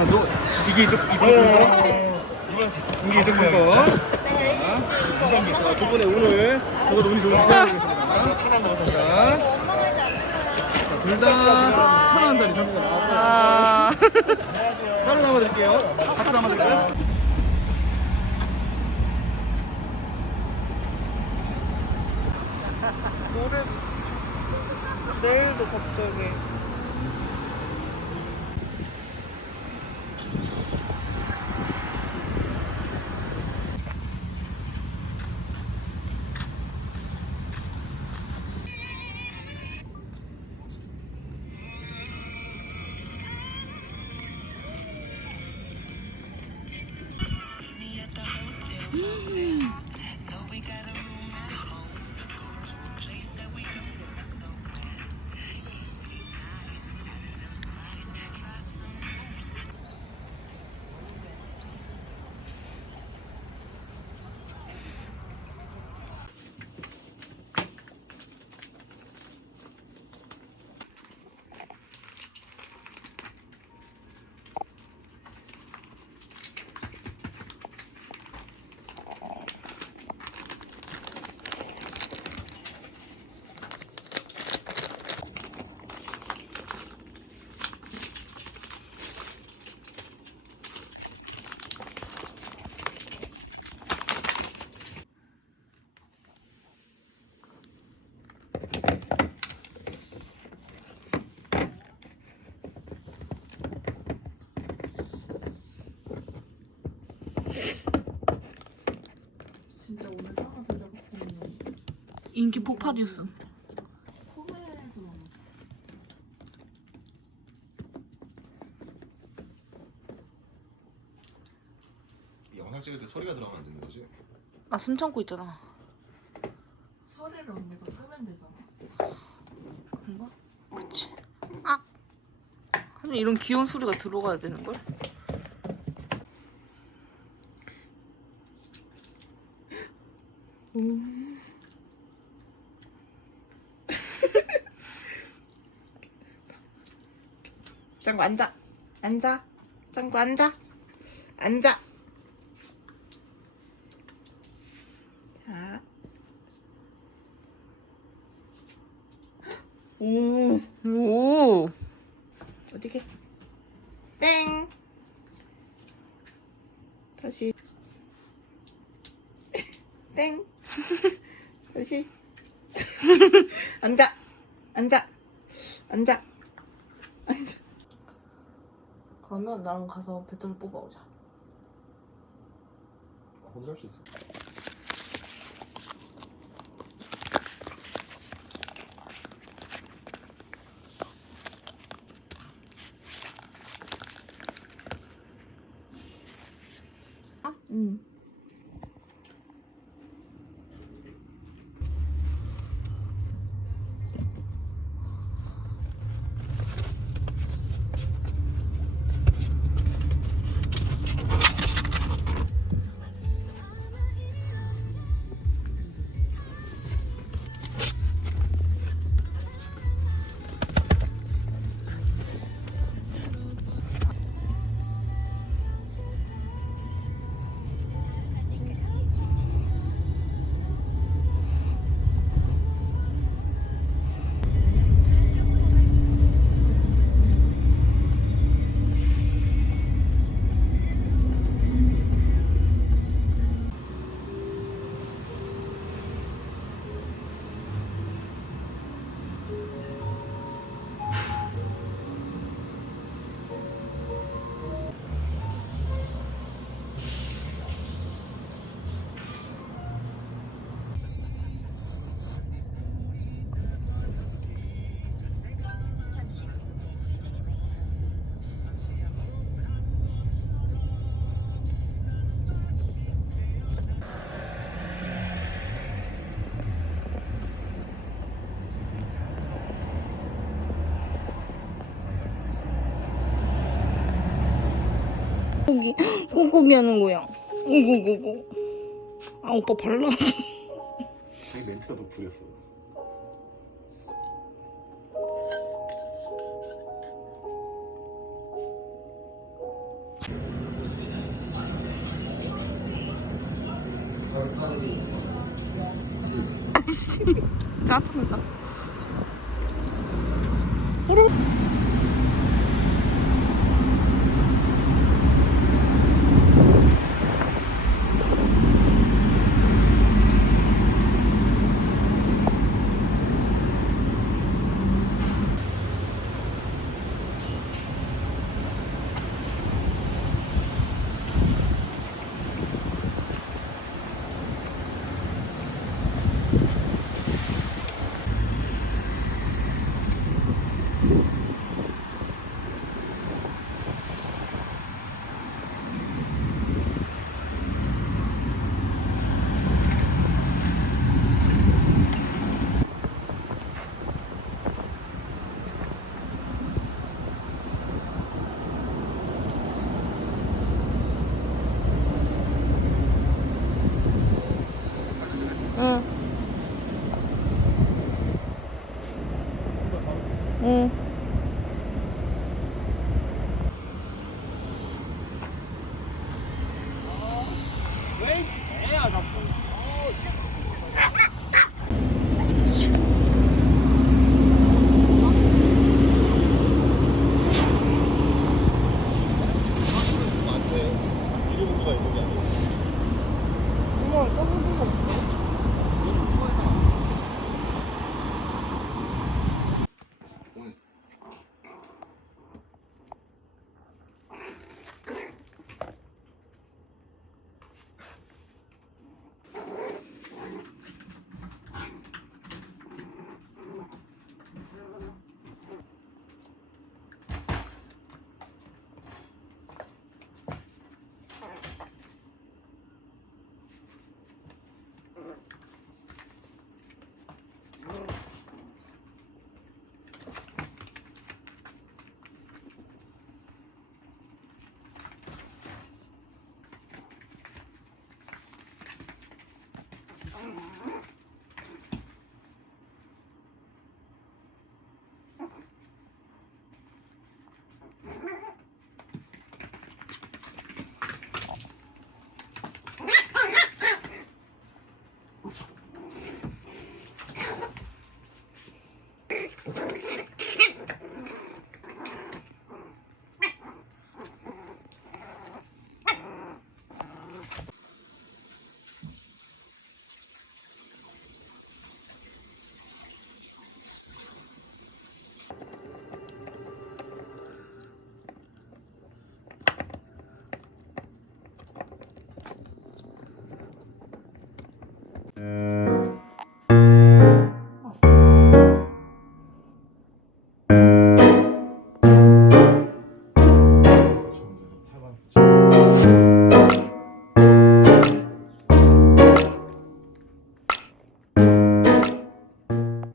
자, 너 이게 이쪽 이거 이게 이쪽 거. 자, 두 분의 오늘 저도 운이 좋은 시간이겠습니다. 자, 둘 다 천원짜리 상품가 나왔고요. 아. 따로 담아드릴게요. 같이 담아드릴까요? 모르. 내일도 갑자기. 진짜 오늘 사과 들어갔으면 인기 폭발이었어. 영상 찍을 때 소리가 들어가면 안 되는 거지? 나 숨 참고 있잖아. 소리를 언니가 끄면 되잖아. 그런가? 그치. 아. 하면 이런 귀여운 소리가 들어가야 되는 걸? 짱구 앉아. 앉아. 짱구 앉아. 앉아. 자. 오. 오. 어디게? 땡. 다시. 땡. 다시. 앉아. 앉아. 앉아. 앉아. 그러면 나랑 가서 배터리 뽑아오자. 혼자 할 수 있어. 응. 꾹꾹이 꾹꾹이 하는 거야. 오구구구. 아 오빠 발랐어. 자기 멘트가 더 부렸어. 씨. 짜증나. 응. 응.